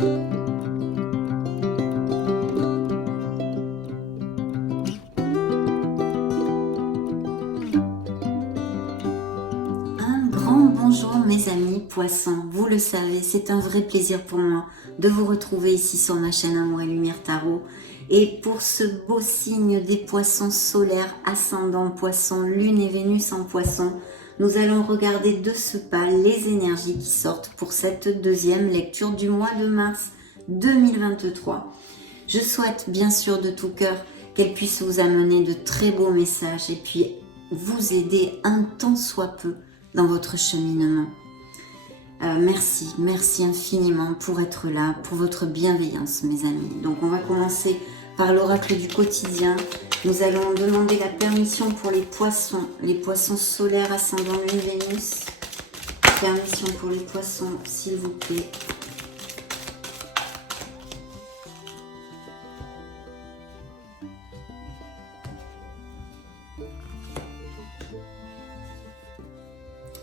Un grand bonjour mes amis poissons, vous le savez, c'est un vrai plaisir pour moi de vous retrouver ici sur ma chaîne Amour et Lumière Tarot. Et pour ce beau signe des poissons solaires, ascendant poisson, lune et Vénus en poisson, nous allons regarder de ce pas les énergies qui sortent pour cette deuxième lecture du mois de mars 2023. Je souhaite bien sûr de tout cœur qu'elle puisse vous amener de très beaux messages et puis vous aider un tant soit peu dans votre cheminement. Merci infiniment pour être là, pour votre bienveillance mes amis. Donc on va commencer par l'oracle du quotidien. Nous allons demander la permission pour les poissons solaires ascendant lune Vénus. Permission pour les poissons s'il vous plaît.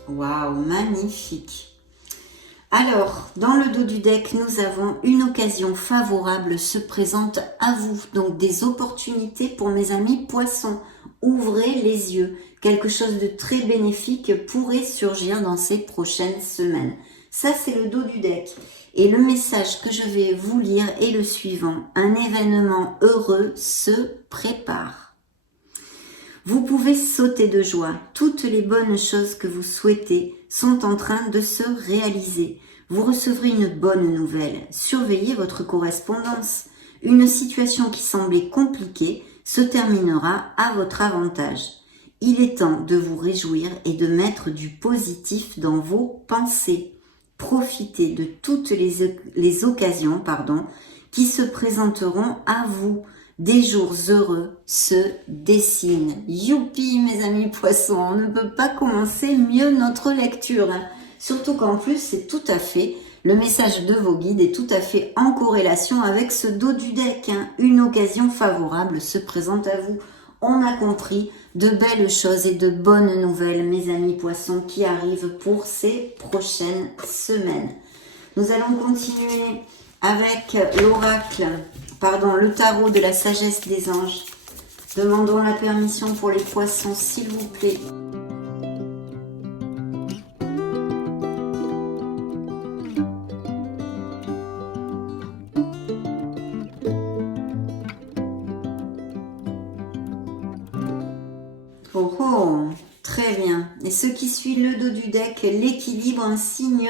Waouh, magnifique. Alors, dans le dos du deck, nous avons une occasion favorable se présente à vous. Donc, des opportunités pour mes amis poissons. Ouvrez les yeux. Quelque chose de très bénéfique pourrait surgir dans ces prochaines semaines. Ça, c'est le dos du deck. Et le message que je vais vous lire est le suivant. Un événement heureux se prépare. Vous pouvez sauter de joie. Toutes les bonnes choses que vous souhaitez sont en train de se réaliser. Vous recevrez une bonne nouvelle. Surveillez votre correspondance. Une situation qui semblait compliquée se terminera à votre avantage. Il est temps de vous réjouir et de mettre du positif dans vos pensées. Profitez de toutes les occasions qui se présenteront à vous. Des jours heureux se dessinent. Youpi mes amis poissons, on ne peut pas commencer mieux notre lecture. Surtout qu'en plus c'est tout à fait, le message de vos guides est tout à fait en corrélation avec ce dos du deck. Une occasion favorable se présente à vous. On a compris de belles choses et de bonnes nouvelles mes amis poissons qui arrivent pour ces prochaines semaines. Nous allons continuer avec le tarot de la sagesse des anges. Demandons la permission pour les poissons, s'il vous plaît. Oh oh, très bien. Et ce qui suit le dos du deck, l'équilibre, un signe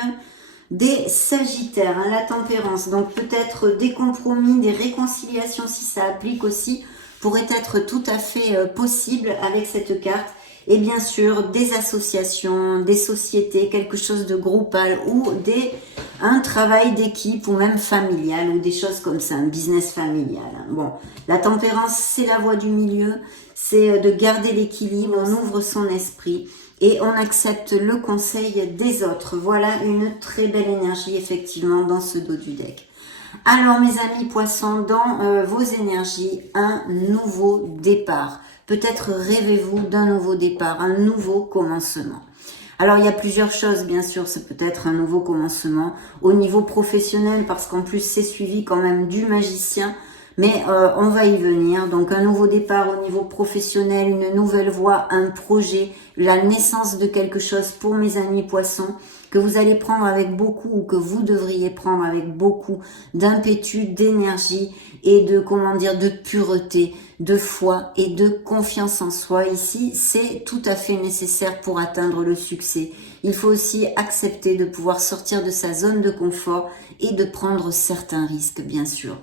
des Sagittaires, la tempérance, donc peut-être des compromis, des réconciliations si ça applique aussi, pourrait être tout à fait possible avec cette carte, et bien sûr des associations, des sociétés, quelque chose de groupal ou un travail d'équipe ou même familial ou des choses comme ça, un business familial. Bon, la tempérance c'est la voie du milieu, c'est de garder l'équilibre, on ouvre son esprit et on accepte le conseil des autres. Voilà une très belle énergie effectivement dans ce dos du deck. Alors mes amis poissons, dans vos énergies, un nouveau départ. Peut-être rêvez-vous d'un nouveau départ, un nouveau commencement. Alors il y a plusieurs choses bien sûr, c'est peut-être un nouveau commencement au niveau professionnel parce qu'en plus c'est suivi quand même du magicien. Mais on va y venir, donc un nouveau départ au niveau professionnel, une nouvelle voie, un projet, la naissance de quelque chose pour mes amis poissons, que vous allez prendre avec beaucoup ou que vous devriez prendre avec beaucoup d'impétu, d'énergie et de pureté, de foi et de confiance en soi. Ici, c'est tout à fait nécessaire pour atteindre le succès. Il faut aussi accepter de pouvoir sortir de sa zone de confort et de prendre certains risques, bien sûr.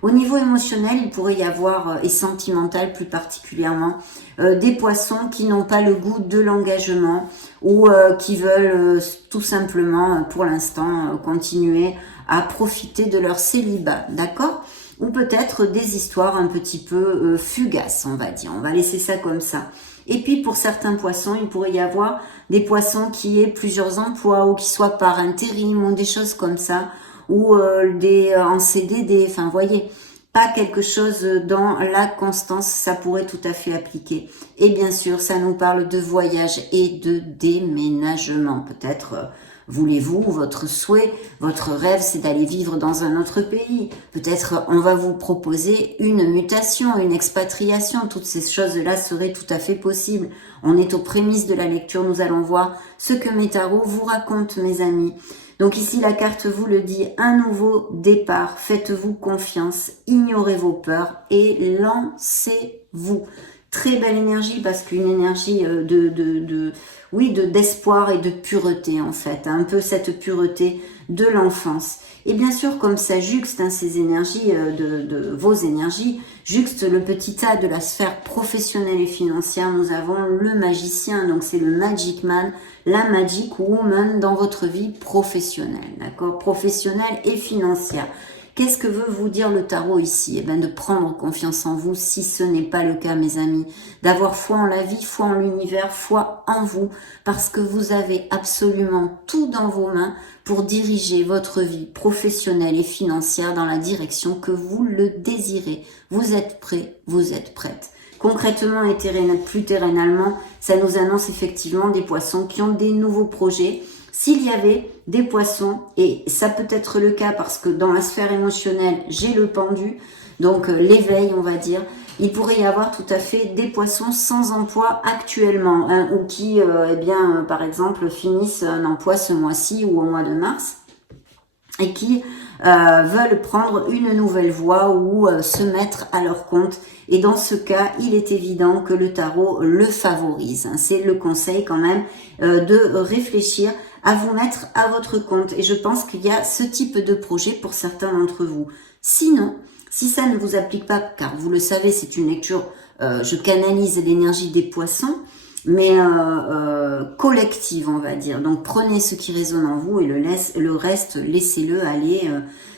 Au niveau émotionnel, il pourrait y avoir, et sentimental plus particulièrement, des poissons qui n'ont pas le goût de l'engagement ou qui veulent tout simplement, pour l'instant, continuer à profiter de leur célibat, d'accord ? Ou peut-être des histoires un petit peu fugaces, on va dire. On va laisser ça comme ça. Et puis pour certains poissons, il pourrait y avoir des poissons qui aient plusieurs emplois ou qui soient par intérim ou des choses comme ça, ou en CDD, enfin vous voyez, pas quelque chose dans la constance, ça pourrait tout à fait appliquer. Et bien sûr, ça nous parle de voyage et de déménagement, peut-être voulez-vous, votre souhait, votre rêve, c'est d'aller vivre dans un autre pays. Peut-être on va vous proposer une mutation, une expatriation. Toutes ces choses-là seraient tout à fait possibles. On est aux prémices de la lecture. Nous allons voir ce que mes tarots vous racontent, mes amis. Donc ici, la carte vous le dit, un nouveau départ. Faites-vous confiance, ignorez vos peurs et lancez-vous. Très belle énergie parce qu'une énergie d'espoir et de pureté en fait, un peu cette pureté de l'enfance. Et bien sûr, comme ça juxte ces énergies, vos énergies, juxte le petit tas de la sphère professionnelle et financière, nous avons le magicien, donc c'est le Magic Man, la Magic Woman dans votre vie professionnelle, d'accord, professionnelle et financière. Qu'est-ce que veut vous dire le tarot ici? Eh bien, de prendre confiance en vous si ce n'est pas le cas, mes amis. D'avoir foi en la vie, foi en l'univers, foi en vous. Parce que vous avez absolument tout dans vos mains pour diriger votre vie professionnelle et financière dans la direction que vous le désirez. Vous êtes prêt, vous êtes prête. Concrètement et plus terrenalement, ça nous annonce effectivement des poissons qui ont des nouveaux projets. S'il y avait des poissons, et ça peut être le cas parce que dans la sphère émotionnelle, j'ai le pendu, donc l'éveil on va dire, il pourrait y avoir tout à fait des poissons sans emploi actuellement, hein, ou qui, par exemple, finissent un emploi ce mois-ci ou au mois de mars, et qui veulent prendre une nouvelle voie ou se mettre à leur compte. Et dans ce cas, il est évident que le tarot le favorise. C'est le conseil quand même de réfléchir à vous mettre à votre compte. Et je pense qu'il y a ce type de projet pour certains d'entre vous. Sinon, si ça ne vous applique pas, car vous le savez, c'est une lecture, je canalise l'énergie des poissons, mais collective, on va dire. Donc, prenez ce qui résonne en vous et le reste, laissez-le aller.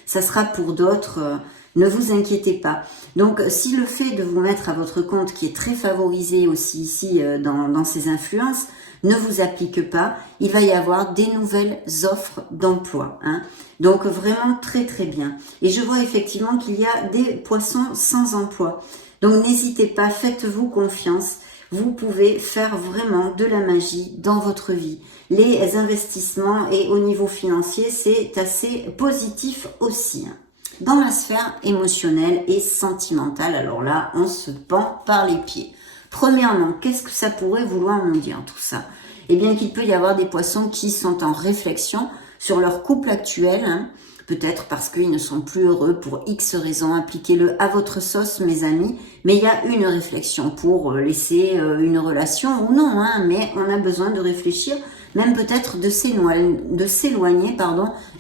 Ça sera pour d'autres. Ne vous inquiétez pas. Donc, si le fait de vous mettre à votre compte, qui est très favorisé aussi ici dans ces influences, ne vous applique pas, il va y avoir des nouvelles offres d'emploi. Hein. Donc, vraiment très très bien. Et je vois effectivement qu'il y a des poissons sans emploi. Donc, n'hésitez pas, faites-vous confiance. Vous pouvez faire vraiment de la magie dans votre vie. Les investissements et au niveau financier, c'est assez positif aussi. Hein. Dans la sphère émotionnelle et sentimentale, alors là, on se pend par les pieds. Premièrement, qu'est-ce que ça pourrait vouloir nous dire tout ça? Eh bien qu'il peut y avoir des poissons qui sont en réflexion sur leur couple actuel, hein, peut-être parce qu'ils ne sont plus heureux pour X raisons, appliquez-le à votre sauce mes amis, mais il y a une réflexion pour laisser une relation ou non, hein, mais on a besoin de réfléchir, même peut-être de s'éloigner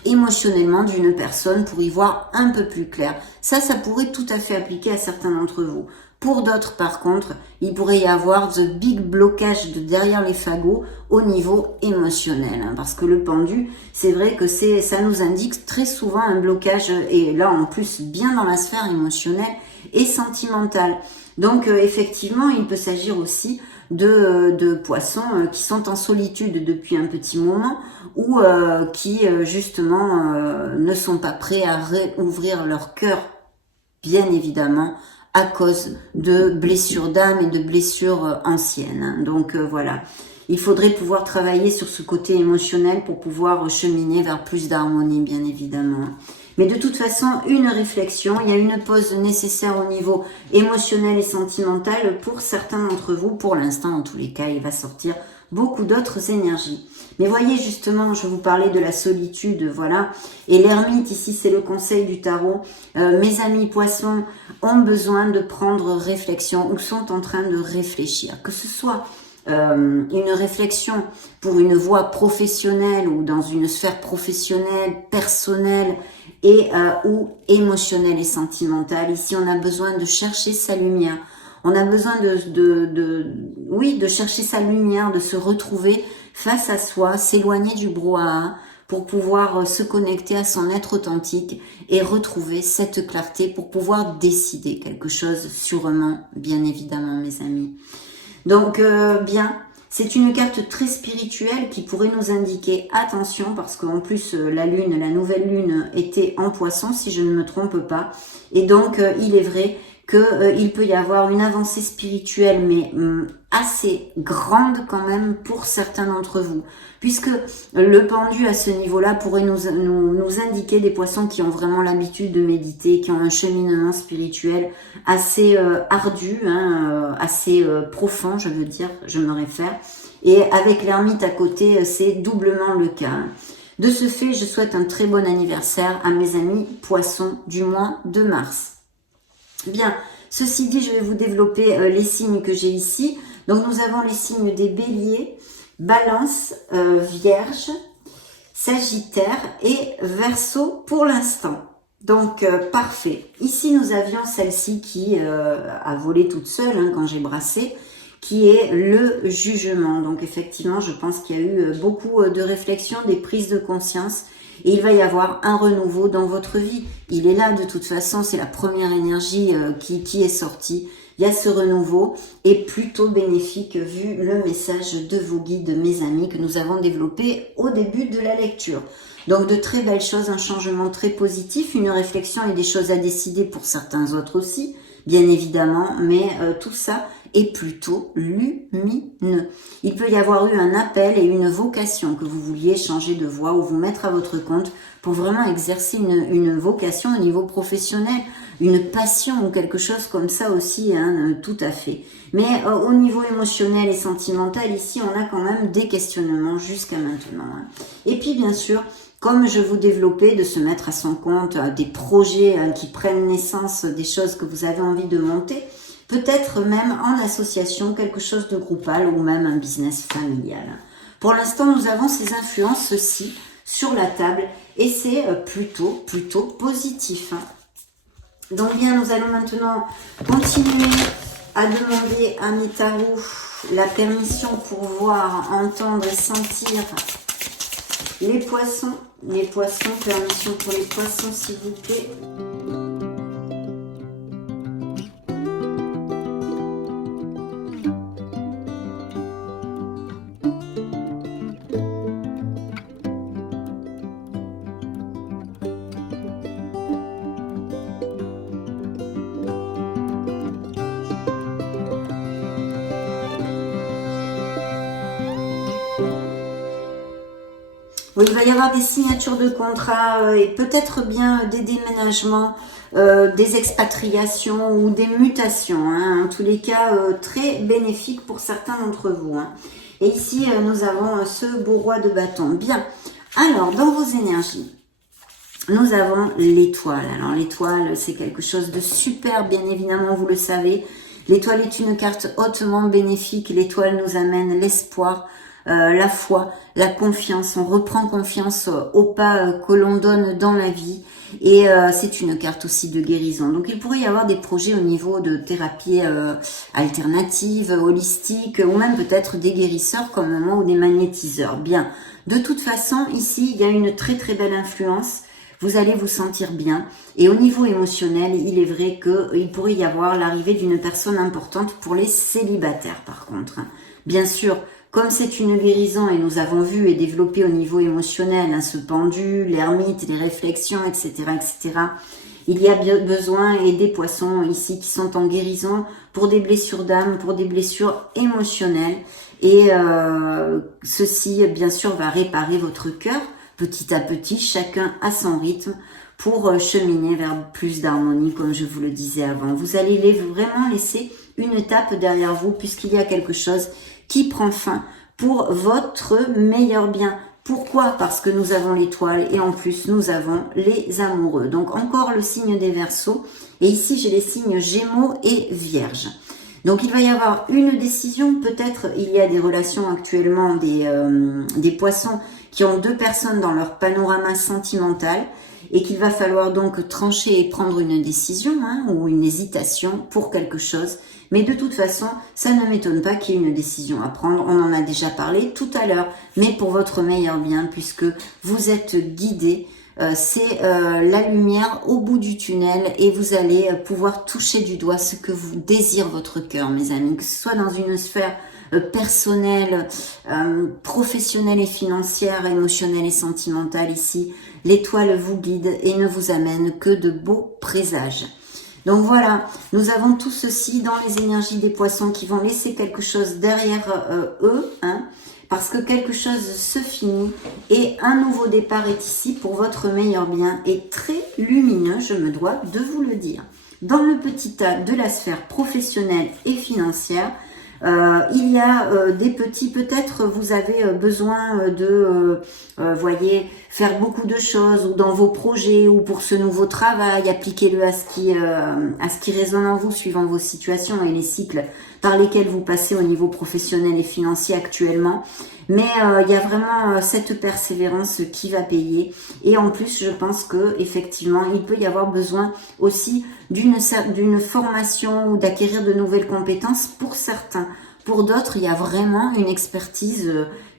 émotionnellement d'une personne pour y voir un peu plus clair. Ça pourrait tout à fait appliquer à certains d'entre vous. Pour d'autres, par contre, il pourrait y avoir the big blocage de derrière les fagots au niveau émotionnel. Hein, parce que le pendu, c'est vrai que ça nous indique très souvent un blocage, et là en plus bien dans la sphère émotionnelle et sentimentale. Donc effectivement, il peut s'agir aussi de poissons qui sont en solitude depuis un petit moment ou qui justement ne sont pas prêts à réouvrir leur cœur, bien évidemment, à cause de blessures d'âme et de blessures anciennes. Hein. Donc voilà, il faudrait pouvoir travailler sur ce côté émotionnel pour pouvoir cheminer vers plus d'harmonie, bien évidemment. Mais de toute façon, une réflexion, il y a une pause nécessaire au niveau émotionnel et sentimental pour certains d'entre vous. Pour l'instant, en tous les cas, il va sortir beaucoup d'autres énergies. Mais voyez justement, je vous parlais de la solitude, voilà. Et l'ermite, ici, c'est le conseil du tarot. Mes amis poissons ont besoin de prendre réflexion ou sont en train de réfléchir. Que ce soit une réflexion pour une voie professionnelle ou dans une sphère professionnelle, personnelle et ou émotionnelle et sentimentale. Ici, on a besoin de chercher sa lumière. On a besoin de chercher sa lumière, de se retrouver face à soi, s'éloigner du brouhaha pour pouvoir se connecter à son être authentique et retrouver cette clarté pour pouvoir décider quelque chose sûrement, bien évidemment, mes amis. Donc, c'est une carte très spirituelle qui pourrait nous indiquer attention parce qu'en plus, la nouvelle lune était en poisson, si je ne me trompe pas. Et donc, il est vrai qu'il peut y avoir une avancée spirituelle, mais assez grande quand même pour certains d'entre vous. Puisque le pendu à ce niveau-là pourrait nous indiquer des poissons qui ont vraiment l'habitude de méditer, qui ont un cheminement spirituel assez ardu, hein, assez profond, je veux dire, je me réfère. Et avec l'ermite à côté, c'est doublement le cas. Hein. De ce fait, je souhaite un très bon anniversaire à mes amis poissons du mois de mars. Bien, ceci dit, je vais vous développer les signes que j'ai ici. Donc, nous avons les signes des béliers, balance, vierge, sagittaire et verseau pour l'instant. Donc, parfait. Ici, nous avions celle-ci qui a volé toute seule hein, quand j'ai brassé, qui est le jugement. Donc, effectivement, je pense qu'il y a eu beaucoup de réflexions, des prises de conscience. Et il va y avoir un renouveau dans votre vie. Il est là de toute façon, c'est la première énergie qui est sortie. Il y a ce renouveau et plutôt bénéfique vu le message de vos guides, mes amis, que nous avons développé au début de la lecture. Donc de très belles choses, un changement très positif, une réflexion et des choses à décider pour certains autres aussi, bien évidemment, mais tout ça est plutôt lumineux. Il peut y avoir eu un appel et une vocation que vous vouliez changer de voie ou vous mettre à votre compte pour vraiment exercer une vocation au niveau professionnel, une passion ou quelque chose comme ça aussi, hein, tout à fait. Mais au niveau émotionnel et sentimental, ici, on a quand même des questionnements jusqu'à maintenant. Hein. Et puis, bien sûr, comme je vous développais, de se mettre à son compte, des projets qui prennent naissance, des choses que vous avez envie de monter, peut-être même en association, quelque chose de groupal ou même un business familial. Pour l'instant, nous avons ces influences-ci sur la table et c'est plutôt positif. Donc bien, nous allons maintenant continuer à demander à mes tarots la permission pour voir, entendre et sentir les poissons. Les poissons, permission pour les poissons s'il vous plaît. Oui, il va y avoir des signatures de contrats et peut-être bien des déménagements, des expatriations ou des mutations. Hein. En tous les cas, très bénéfique pour certains d'entre vous. Hein. Et ici, nous avons ce beau roi de bâton. Bien, alors, dans vos énergies, nous avons l'étoile. Alors, l'étoile, c'est quelque chose de super, bien évidemment, vous le savez. L'étoile est une carte hautement bénéfique. L'étoile nous amène l'espoir, la foi, la confiance, on reprend confiance au pas que l'on donne dans la vie et c'est une carte aussi de guérison. Donc il pourrait y avoir des projets au niveau de thérapie alternative, holistique ou même peut-être des guérisseurs comme moi ou des magnétiseurs. Bien, de toute façon ici il y a une très belle influence. Vous allez vous sentir bien. Et au niveau émotionnel, il est vrai qu'il pourrait y avoir l'arrivée d'une personne importante pour les célibataires par contre. Bien sûr, comme c'est une guérison et nous avons vu et développé au niveau émotionnel hein, ce pendu, l'ermite, les réflexions, etc., etc., il y a bien besoin et des poissons ici qui sont en guérison pour des blessures d'âme, pour des blessures émotionnelles. Et ceci, bien sûr, va réparer votre cœur petit à petit, chacun à son rythme pour cheminer vers plus d'harmonie, comme je vous le disais avant. Vous allez vraiment laisser une étape derrière vous puisqu'il y a quelque chose qui prend fin pour votre meilleur bien. Pourquoi? Parce que nous avons l'étoile et en plus nous avons les amoureux. Donc encore le signe des Verseaux et ici j'ai les signes Gémeaux et Vierge. Donc il va y avoir une décision, peut-être il y a des relations actuellement des poissons qui ont deux personnes dans leur panorama sentimental et qu'il va falloir donc trancher et prendre une décision hein, ou une hésitation pour quelque chose. Mais de toute façon, ça ne m'étonne pas qu'il y ait une décision à prendre. On en a déjà parlé tout à l'heure, mais pour votre meilleur bien, puisque vous êtes guidé, c'est la lumière au bout du tunnel et vous allez pouvoir toucher du doigt ce que vous désire votre cœur, mes amis, que ce soit dans une sphère personnelle, professionnelle et financière, émotionnelle et sentimentale ici. L'étoile vous guide et ne vous amène que de beaux présages. Donc voilà, nous avons tout ceci dans les énergies des poissons qui vont laisser quelque chose derrière eux, hein, parce que quelque chose se finit et un nouveau départ est ici pour votre meilleur bien et très lumineux, je me dois de vous le dire. Dans le petit tas de la sphère professionnelle et financière, il y a des petits, peut-être vous avez besoin de, voyez, faire beaucoup de choses ou dans vos projets ou pour ce nouveau travail, appliquez-le à ce qui résonne en vous suivant vos situations et les cycles par lesquels vous passez au niveau professionnel et financier actuellement. Mais il y a vraiment cette persévérance qui va payer. Et en plus, je pense que effectivement, il peut y avoir besoin aussi d'une formation ou d'acquérir de nouvelles compétences pour certains. Pour d'autres, il y a vraiment une expertise,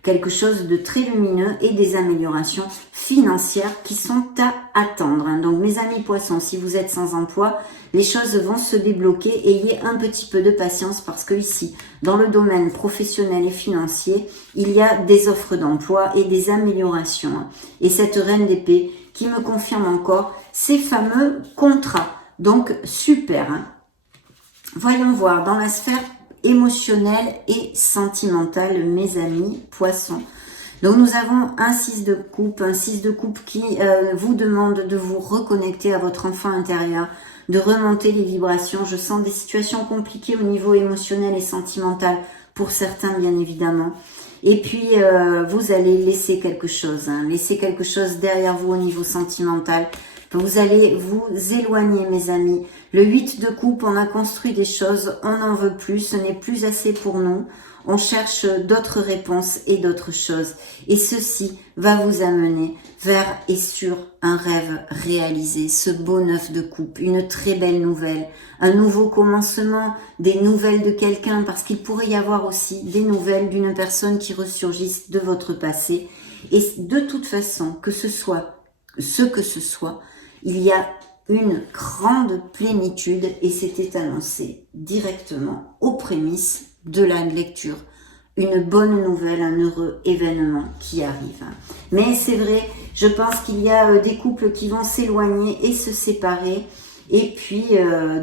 quelque chose de très lumineux et des améliorations financières qui sont à attendre. Donc mes amis poissons, si vous êtes sans emploi, les choses vont se débloquer. Ayez un petit peu de patience parce que ici, dans le domaine professionnel et financier, il y a des offres d'emploi et des améliorations. Et cette reine d'épée qui me confirme encore ces fameux contrats. Donc super. Voyons voir dans la sphère émotionnelle et sentimentale, mes amis poissons. Donc nous avons un 6 de coupe qui vous demande de vous reconnecter à votre enfant intérieur, de remonter les vibrations. Je sens des situations compliquées au niveau émotionnel et sentimental pour certains bien évidemment. Et puis vous allez laisser quelque chose, laisser quelque chose derrière vous au niveau sentimental. Vous allez vous éloigner, mes amis. Le 8 de coupe, on a construit des choses, on n'en veut plus, ce n'est plus assez pour nous. On cherche d'autres réponses et d'autres choses. Et ceci va vous amener vers et sur un rêve réalisé, ce beau 9 de coupe, une très belle nouvelle, un nouveau commencement, des nouvelles de quelqu'un, parce qu'il pourrait y avoir aussi des nouvelles d'une personne qui ressurgisse de votre passé. Et de toute façon, que ce soit ce que ce soit, il y a une grande plénitude et c'était annoncé directement aux prémices de la lecture. Une bonne nouvelle, un heureux événement qui arrive. Mais c'est vrai, je pense qu'il y a des couples qui vont s'éloigner et se séparer. Et puis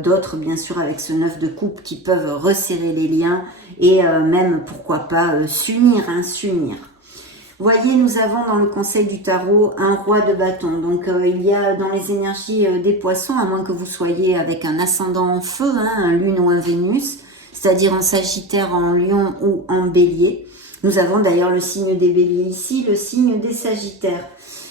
d'autres, bien sûr, avec ce 9 de coupe qui peuvent resserrer les liens et même, pourquoi pas, s'unir. Voyez, nous avons dans le conseil du tarot un roi de bâton. Donc, il y a dans les énergies des poissons, à moins que vous soyez avec un ascendant en feu, un lune ou un Vénus, c'est-à-dire en Sagittaire, en Lion ou en Bélier. Nous avons d'ailleurs le signe des Béliers ici, le signe des Sagittaires.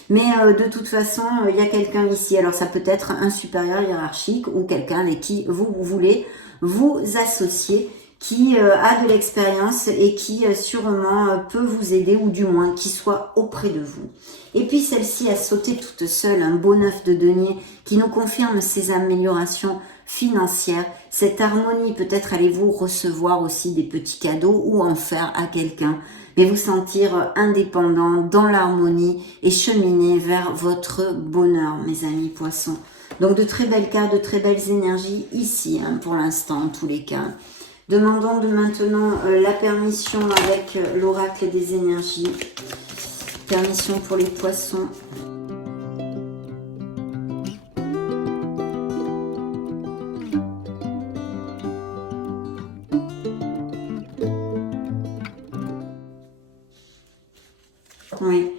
Mais de toute façon, il y a quelqu'un ici. Alors, ça peut être un supérieur hiérarchique ou quelqu'un avec qui vous voulez vous associer, qui a de l'expérience et qui sûrement peut vous aider ou du moins qui soit auprès de vous. Et puis celle-ci a sauté toute seule, un beau 9 de denier qui nous confirme ces améliorations financières, cette harmonie. Peut-être allez-vous recevoir aussi des petits cadeaux ou en faire à quelqu'un, mais vous sentir indépendant dans l'harmonie et cheminer vers votre bonheur, mes amis poissons. Donc de très belles cartes, de très belles énergies ici, pour l'instant en tous les cas. Demandons de maintenant la permission avec l'oracle des énergies. Permission pour les poissons. Oui.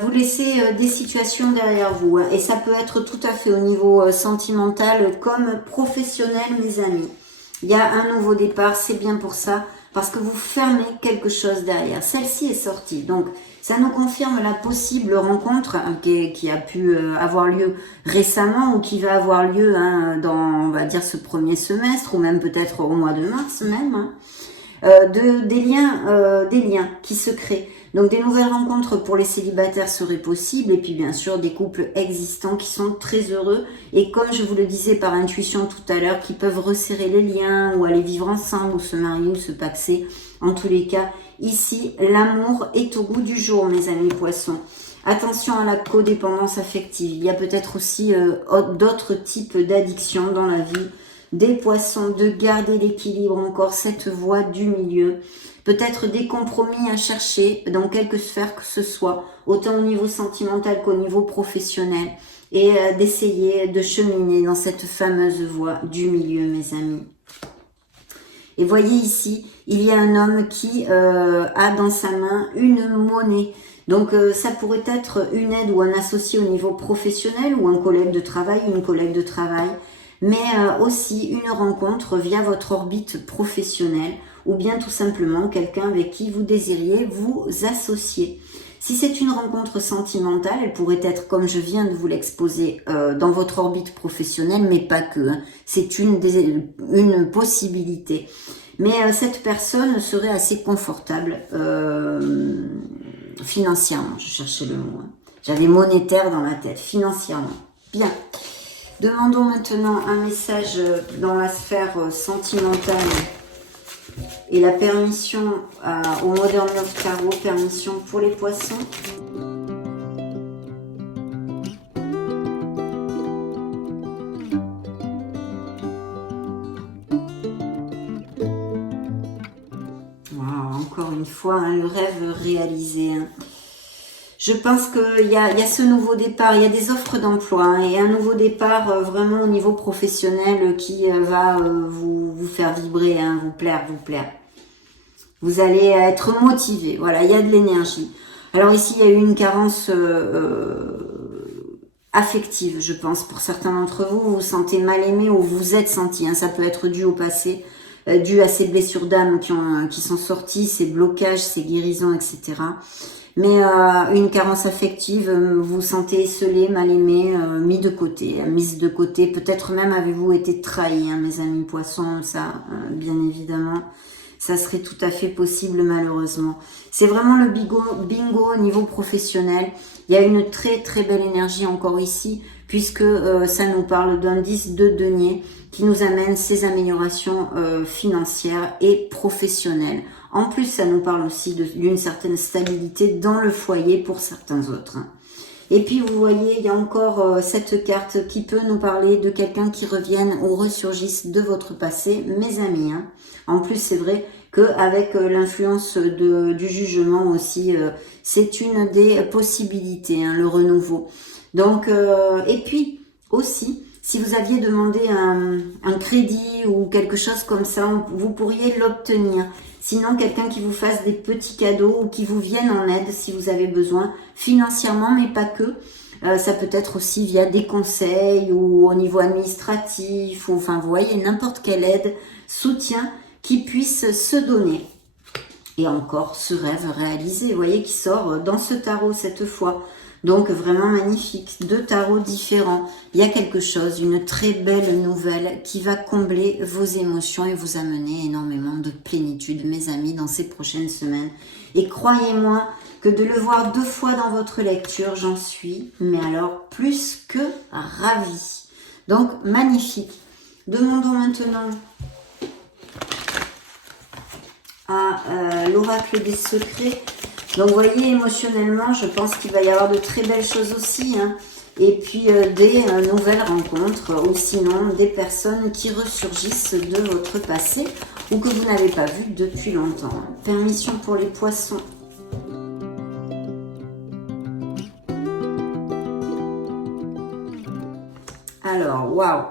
Vous laissez des situations derrière vous. Et ça peut être tout à fait au niveau sentimental comme professionnel, mes amis. Il y a un nouveau départ, c'est bien pour ça, parce que vous fermez quelque chose derrière. Celle-ci est sortie, donc ça nous confirme la possible rencontre qui a pu avoir lieu récemment ou qui va avoir lieu dans, on va dire, ce premier semestre ou même peut-être au mois de mars même. Des liens qui se créent. Donc des nouvelles rencontres pour les célibataires seraient possibles et puis bien sûr des couples existants qui sont très heureux et comme je vous le disais par intuition tout à l'heure, qui peuvent resserrer les liens ou aller vivre ensemble ou se marier ou se paxer. En tous les cas, ici, l'amour est au goût du jour, mes amis poissons. Attention à la codépendance affective. Il y a peut-être aussi d'autres types d'addictions dans la vie des poissons, de garder l'équilibre, encore cette voie du milieu. Peut-être des compromis à chercher dans quelque sphère que ce soit, autant au niveau sentimental qu'au niveau professionnel. et d'essayer de cheminer dans cette fameuse voie du milieu, mes amis. Et voyez ici, il y a un homme qui a dans sa main une monnaie. Donc ça pourrait être une aide ou un associé au niveau professionnel ou un collègue de travail, une collègue de travail, mais aussi une rencontre via votre orbite professionnelle ou bien tout simplement quelqu'un avec qui vous désiriez vous associer. Si c'est une rencontre sentimentale, elle pourrait être, comme je viens de vous l'exposer, dans votre orbite professionnelle, mais pas que. Hein. C'est une possibilité. Mais cette personne serait assez confortable financièrement. Je cherchais le mot. Hein. J'avais monétaire dans la tête, financièrement. Bien. Demandons maintenant un message dans la sphère sentimentale. Et la permission au Modern Love Tarot, permission pour les poissons. Wow, encore une fois, hein, le rêve réalisé. Hein. Je pense qu'il y a ce nouveau départ, il y a des offres d'emploi hein, et un nouveau départ vraiment au niveau professionnel qui va vous faire vibrer, hein, vous plaire. Vous allez être motivé, voilà, il y a de l'énergie. Alors ici, il y a eu une carence affective, je pense, pour certains d'entre vous. Vous vous sentez mal aimé ou vous êtes senti, hein, ça peut être dû au passé, dû à ces blessures d'âme qui sont sorties, ces blocages, ces guérisons, etc. Mais une carence affective, vous vous sentez esselé, mal aimé, mise de côté. Peut-être même avez-vous été trahi, hein, mes amis poissons, ça, bien évidemment. Ça serait tout à fait possible, malheureusement. C'est vraiment le bingo au niveau professionnel. Il y a une très très belle énergie encore ici, puisque ça nous parle d'un 10 de denier qui nous amène ces améliorations financières et professionnelles. En plus, ça nous parle aussi d'une certaine stabilité dans le foyer pour certains autres. Et puis, vous voyez, il y a encore cette carte qui peut nous parler de quelqu'un qui revienne ou ressurgisse de votre passé, mes amis. Hein. En plus, c'est vrai qu'avec l'influence du jugement aussi, c'est une des possibilités, hein, le renouveau. Donc, et puis aussi, si vous aviez demandé un crédit ou quelque chose comme ça, vous pourriez l'obtenir. Sinon, quelqu'un qui vous fasse des petits cadeaux ou qui vous vienne en aide si vous avez besoin, financièrement, mais pas que. Ça peut être aussi via des conseils ou au niveau administratif, ou, enfin, vous voyez, n'importe quelle aide, soutien qui puisse se donner. Et encore, ce rêve réalisé, vous voyez, qui sort dans ce tarot cette fois. Donc, vraiment magnifique. 2 tarots différents. Il y a quelque chose, une très belle nouvelle qui va combler vos émotions et vous amener énormément de plénitude, mes amis, dans ces prochaines semaines. Et croyez-moi que de le voir 2 fois dans votre lecture, j'en suis, mais alors, plus que ravie. Donc, magnifique. Demandons maintenant à l'oracle des secrets. Donc, vous voyez, émotionnellement, je pense qu'il va y avoir de très belles choses aussi. Hein. Et puis, des nouvelles rencontres ou sinon des personnes qui ressurgissent de votre passé ou que vous n'avez pas vu depuis longtemps. Permission pour les poissons. Alors, waouh!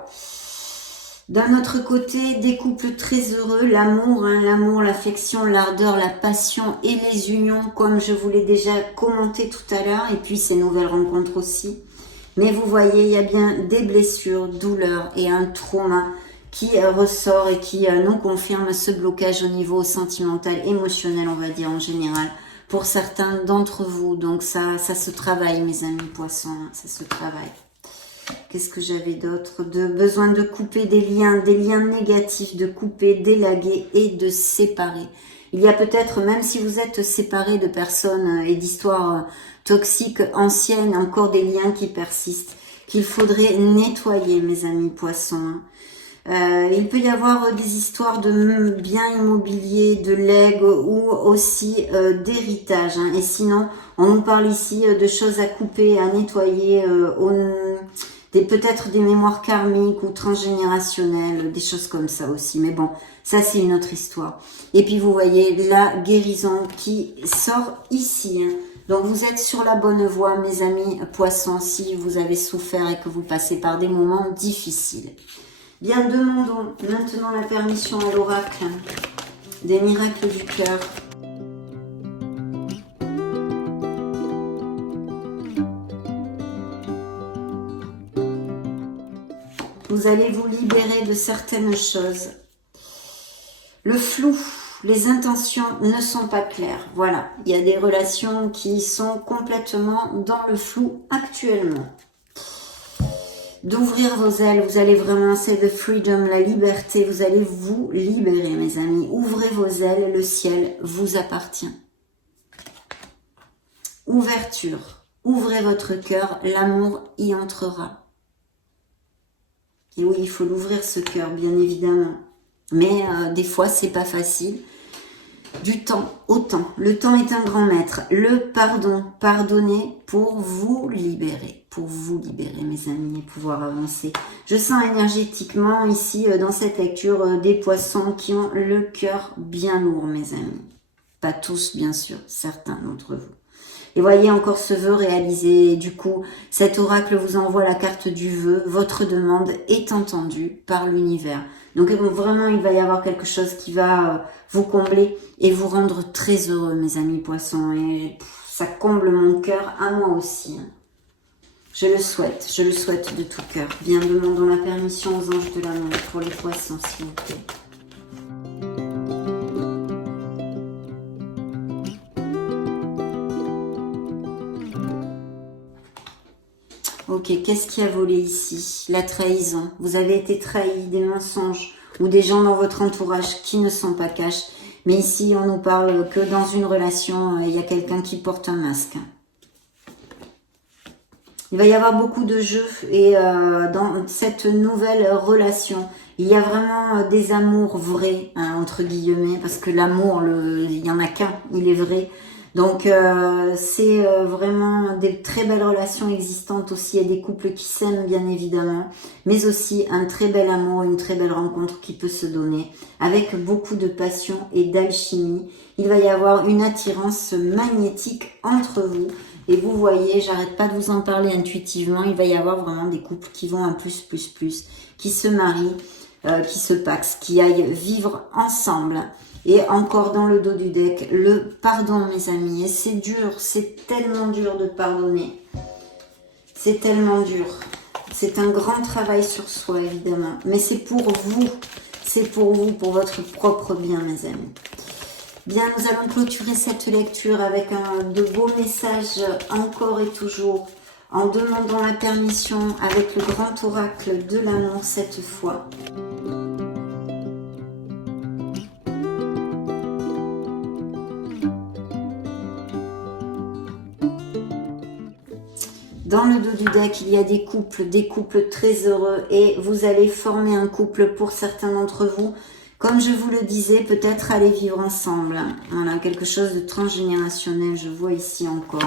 D'un autre côté, des couples très heureux, l'amour, hein, l'amour, l'affection, l'ardeur, la passion et les unions, comme je vous l'ai déjà commenté tout à l'heure, et puis ces nouvelles rencontres aussi. Mais vous voyez, il y a bien des blessures, douleurs et un trauma qui ressort et qui nous confirme ce blocage au niveau sentimental, émotionnel, on va dire en général, pour certains d'entre vous. Donc ça se travaille, mes amis poissons, hein, ça se travaille. Qu'est-ce que j'avais d'autre? Besoin de couper des liens négatifs, de couper, d'élaguer et de séparer. Il y a peut-être, même si vous êtes séparés de personnes et d'histoires toxiques anciennes, encore des liens qui persistent, qu'il faudrait nettoyer, mes amis poissons. Il peut y avoir des histoires de biens immobiliers, de legs ou aussi d'héritage. Hein. Et sinon, on nous parle ici de choses à couper, à nettoyer, peut-être des mémoires karmiques ou transgénérationnelles, des choses comme ça aussi. Mais bon, ça c'est une autre histoire. Et puis vous voyez la guérison qui sort ici. Hein. Donc vous êtes sur la bonne voie, mes amis poissons, si vous avez souffert et que vous passez par des moments difficiles. Bien, demandons maintenant la permission à l'oracle des miracles du cœur. Vous allez vous libérer de certaines choses. Le flou, les intentions ne sont pas claires. Voilà, il y a des relations qui sont complètement dans le flou actuellement. D'ouvrir vos ailes, vous allez vraiment, c'est the freedom, la liberté, vous allez vous libérer, mes amis. Ouvrez vos ailes, le ciel vous appartient. Ouverture, ouvrez votre cœur, l'amour y entrera. Et oui, il faut l'ouvrir ce cœur, bien évidemment. Mais des fois, c'est pas facile. Du temps au temps. Le temps est un grand maître. Le pardon, pardonnez pour vous libérer. Pour vous libérer, mes amis, et pouvoir avancer. Je sens énergétiquement ici, dans cette lecture, des poissons qui ont le cœur bien lourd, mes amis. Pas tous, bien sûr, certains d'entre vous. Et voyez encore ce vœu réalisé. Du coup, cet oracle vous envoie la carte du vœu. Votre demande est entendue par l'univers. Donc vraiment, il va y avoir quelque chose qui va vous combler et vous rendre très heureux, mes amis poissons. Et ça comble mon cœur, à moi aussi. Je le souhaite de tout cœur. Bien, demandons la permission aux anges de l'amour pour les poissons, s'il vous plaît. Ok, qu'est-ce qui a volé ici? La trahison. Vous avez été trahi, des mensonges ou des gens dans votre entourage qui ne sont pas cash. Mais ici, on nous parle que dans une relation, il y a quelqu'un qui porte un masque. Il va y avoir beaucoup de jeux et dans cette nouvelle relation, il y a vraiment des amours vrais, hein, entre guillemets, parce que l'amour, il n'y en a qu'un, il est vrai. Donc c'est vraiment des très belles relations existantes aussi. Il y a des couples qui s'aiment bien évidemment, mais aussi un très bel amour, une très belle rencontre qui peut se donner avec beaucoup de passion et d'alchimie. Il va y avoir une attirance magnétique entre vous. Et vous voyez, j'arrête pas de vous en parler intuitivement, il va y avoir vraiment des couples qui vont un plus, qui se marient, qui se paxent, qui aillent vivre ensemble. Et encore dans le dos du deck, le pardon, mes amis. Et c'est dur, c'est tellement dur de pardonner. C'est tellement dur. C'est un grand travail sur soi, évidemment. Mais c'est pour vous. C'est pour vous, pour votre propre bien, mes amis. Bien, nous allons clôturer cette lecture avec de beaux messages encore et toujours. En demandant la permission avec le grand oracle de l'amour cette fois. Dans le dos du deck, il y a des couples très heureux et vous allez former un couple pour certains d'entre vous. Comme je vous le disais, peut-être aller vivre ensemble. Voilà, quelque chose de transgénérationnel, je vois ici encore.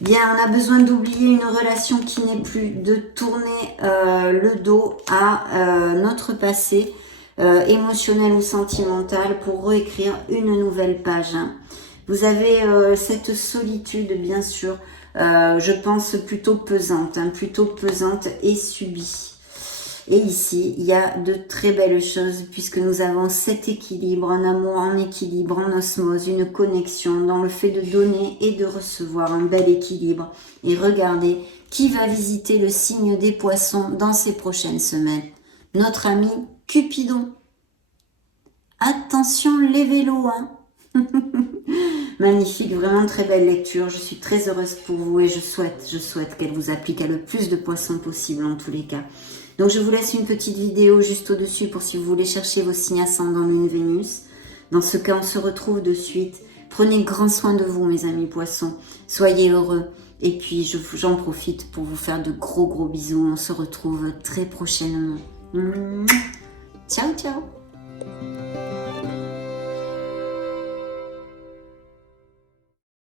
Bien, on a besoin d'oublier une relation qui n'est plus, de tourner le dos à notre passé émotionnel ou sentimental pour réécrire une nouvelle page. Vous avez cette solitude, bien sûr, je pense plutôt pesante et subie. Et ici, il y a de très belles choses puisque nous avons cet équilibre, un amour en équilibre, en osmose, une connexion dans le fait de donner et de recevoir, un bel équilibre. Et regardez, qui va visiter le signe des poissons dans ces prochaines semaines? Notre ami Cupidon. Attention les vélos, hein. Magnifique, vraiment très belle lecture. Je suis très heureuse pour vous et je souhaite qu'elle vous applique à le plus de poissons possible en tous les cas. Donc je vous laisse une petite vidéo juste au-dessus pour si vous voulez chercher vos signes ascendants Lune Vénus. Dans ce cas, on se retrouve de suite. Prenez grand soin de vous, mes amis poissons. Soyez heureux. Et puis, j'en profite pour vous faire de gros bisous. On se retrouve très prochainement. Ciao, ciao.